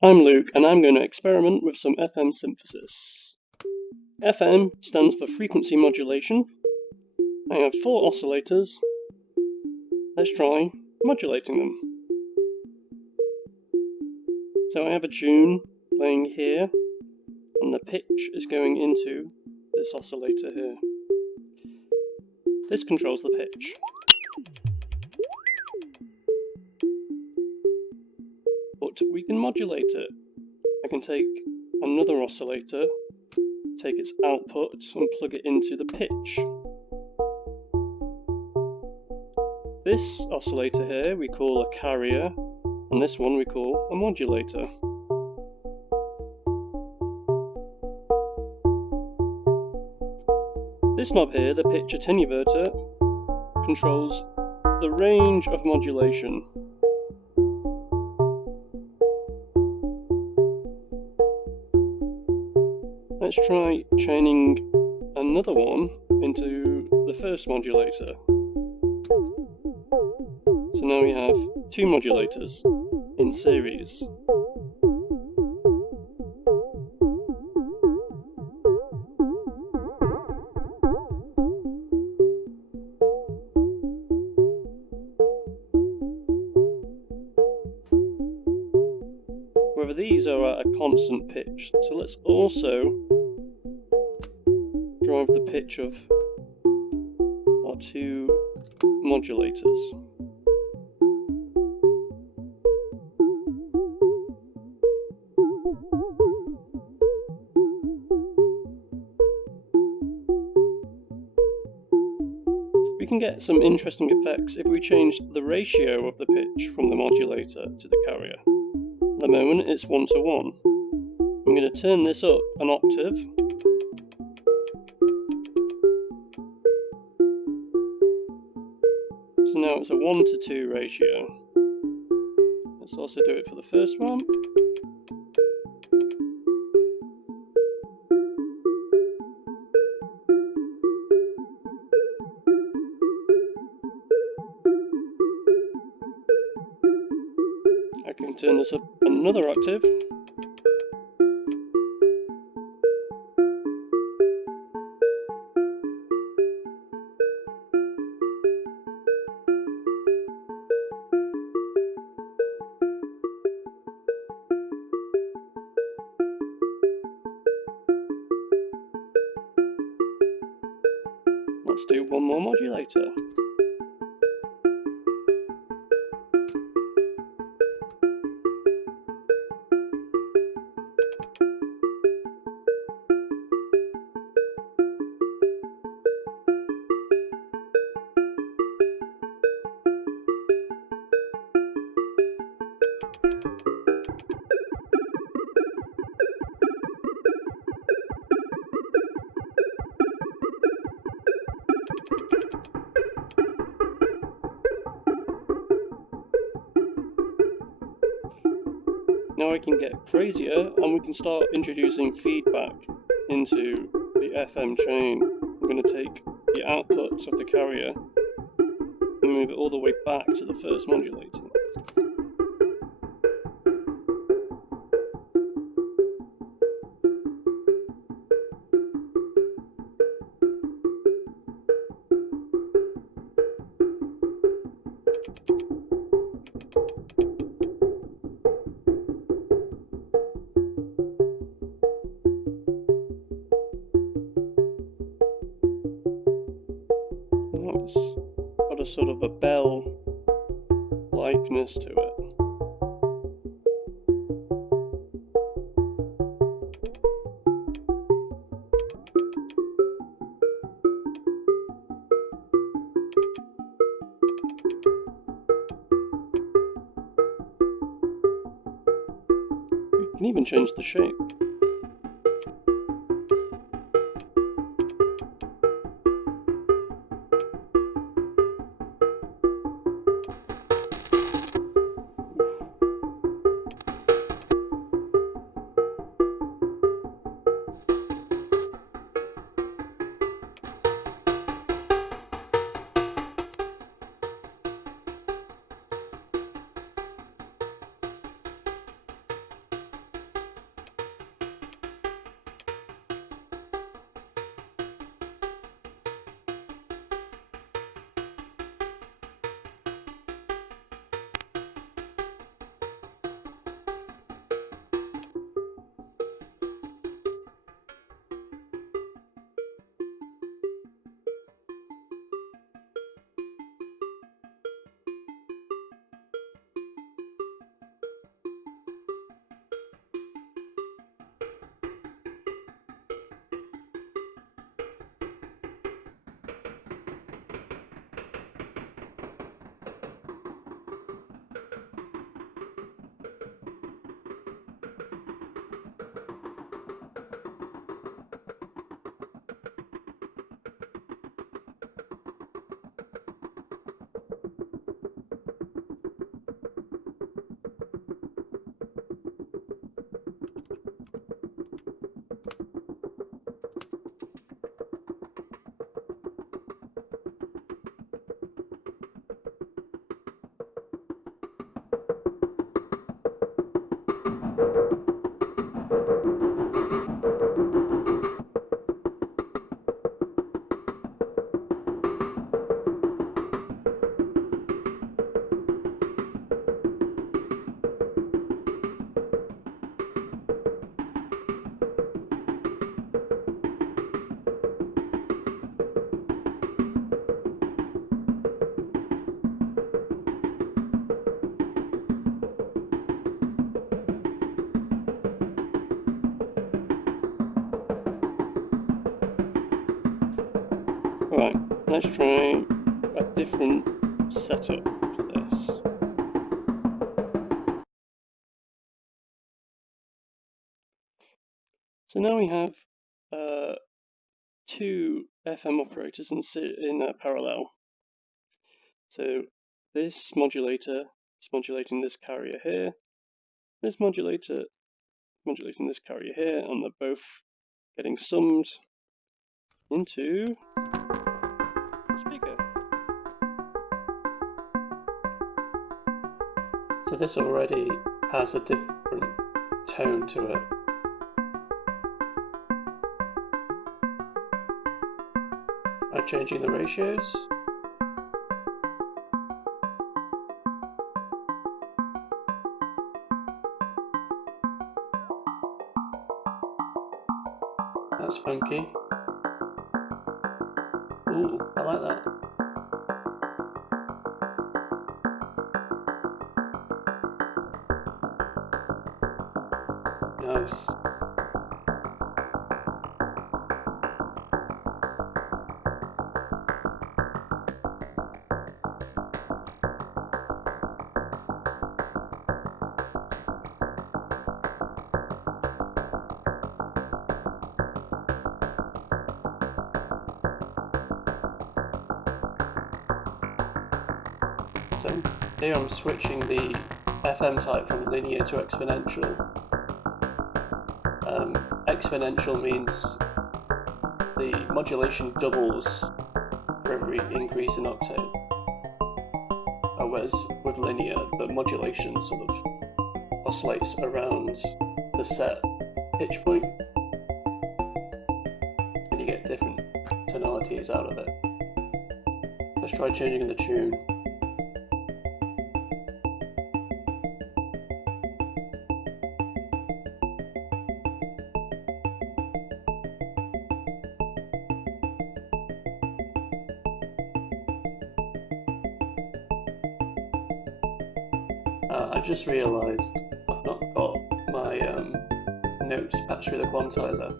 I'm Luke, and I'm going to experiment with some FM synthesis. FM stands for frequency modulation. I have 4 oscillators. Let's try modulating them. So I have a tune playing here, and the pitch is going into this oscillator here. This controls the pitch. But we can modulate it. I can take another oscillator, take its output and plug it into the pitch. This oscillator here we call a carrier, and this one we call a modulator. This knob here, the pitch attenuator, controls the range of modulation. Let's try chaining another one into the first modulator. So now we have 2 modulators in series. However, these are at a constant pitch, so let's also drive the pitch of our 2 modulators. We can get some interesting effects if we change the ratio of the pitch from the modulator to the carrier. At the moment it's 1:1. I'm going to turn this up an octave. So now it's a 1:2 ratio. Let's also do it for the first one. I can turn this up another octave. Let's do one more modulator. Now I can get crazier and we can start introducing feedback into the FM chain. I'm going to take the output of the carrier and move it all the way back to the first modulator. It's got a sort of a bell likeness to it. You can even change the shape. Right, let's try a different setup for this. So now we have two FM operators in parallel. So this modulator is modulating this carrier here, this modulator modulating this carrier here, and they're both getting summed into the speaker. So this already has a different tone to it. Try changing the ratios. That's funky. Ooh, I like that. Nice. So here I'm switching the FM type from linear to exponential. Exponential means the modulation doubles for every increase in octave, whereas with linear the modulation sort of oscillates around the set pitch point and you get different tonalities out of it. Let's try changing the tune. I just realised I've not got my notes patched through the quantizer.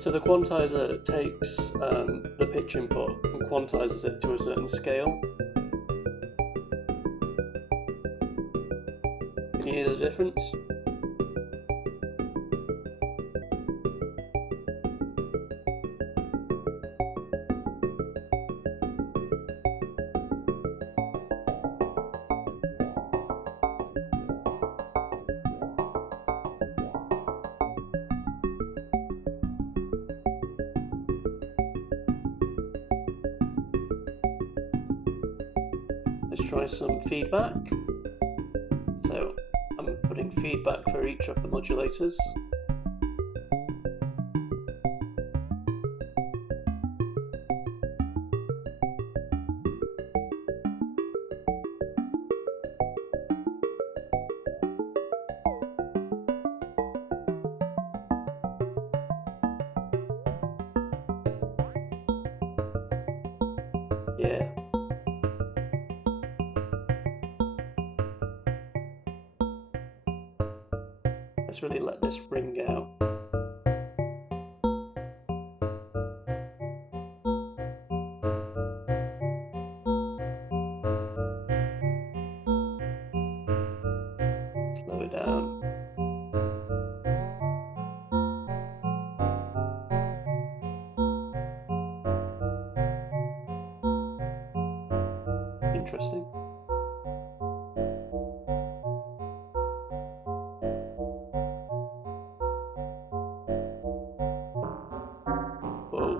So the quantizer takes the pitch input and quantizes it to a certain scale. Can you hear the difference? Let's try some feedback. So I'm putting feedback for each of the modulators. Yeah. Let's really let this ring out. Slow it down. Interesting. Whoa.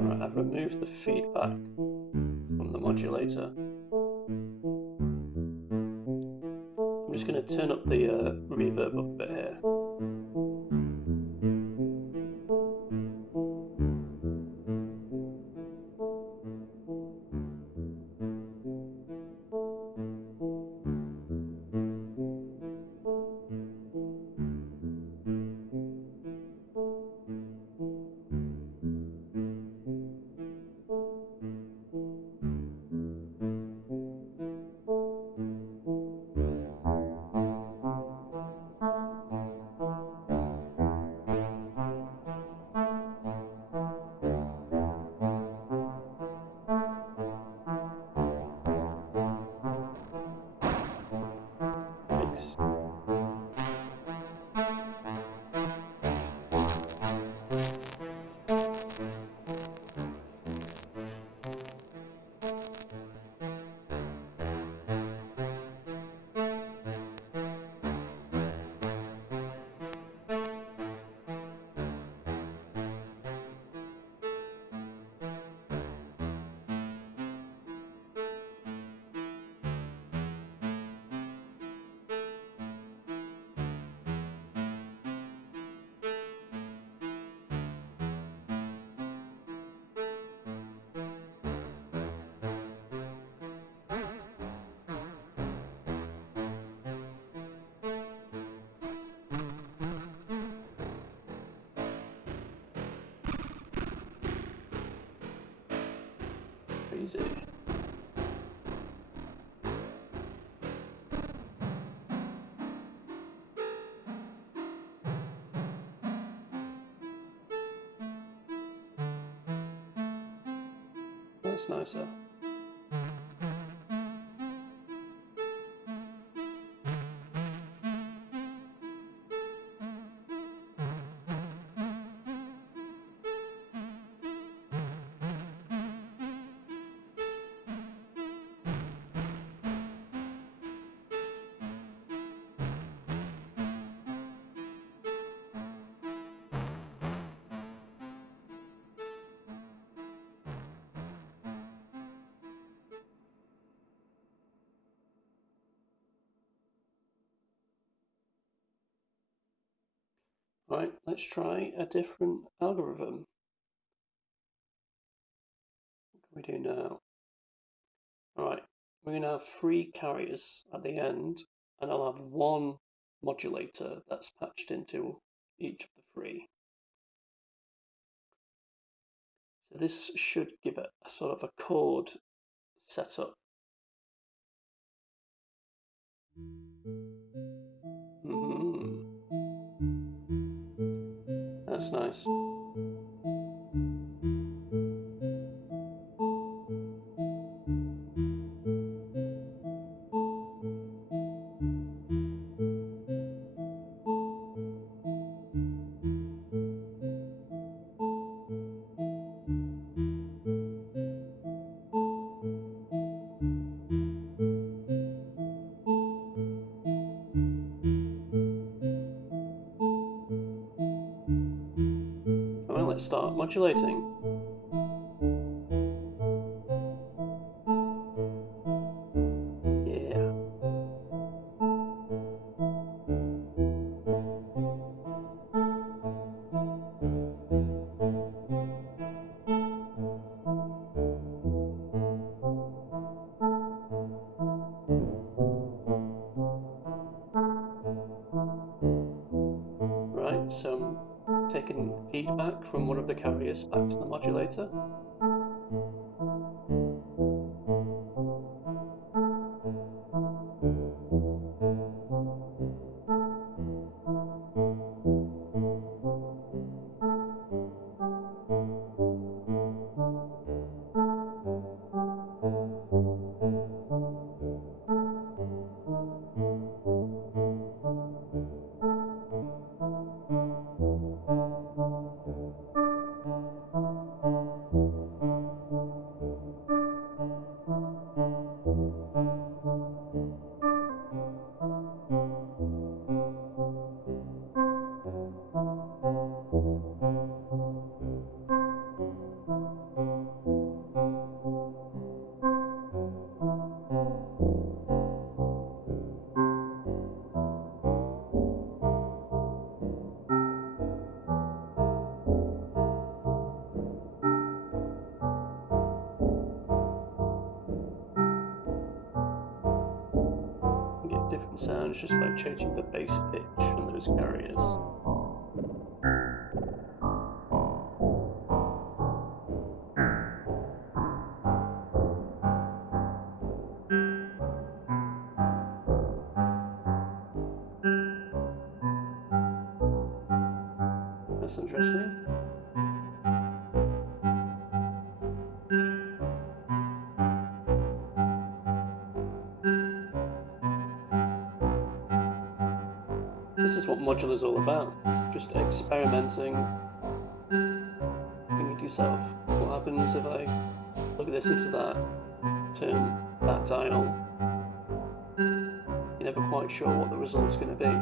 Alright, I've removed the feedback from the modulator. I'm just going to turn up the reverb up a bit here. Crazy. That's nicer. Right, let's try a different algorithm. What can we do now? Alright, we're going to have 3 carriers at the end, and I'll have 1 modulator that's patched into each of the 3. So this should give it a sort of a chord setup. That's nice. Well, let's start modulating. Yeah. Right, so I'm taking feedback from one of the carriers back to the modulator. Get different sounds just by changing the bass pitch on those carriers. That's interesting. This is what modular is all about. Just experimenting, thinking to yourself, what happens if I plug this into that, turn that dial? You're never quite sure what the result's going to be.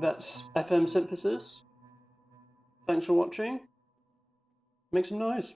that's FM synthesis. Thanks for watching. Make some noise.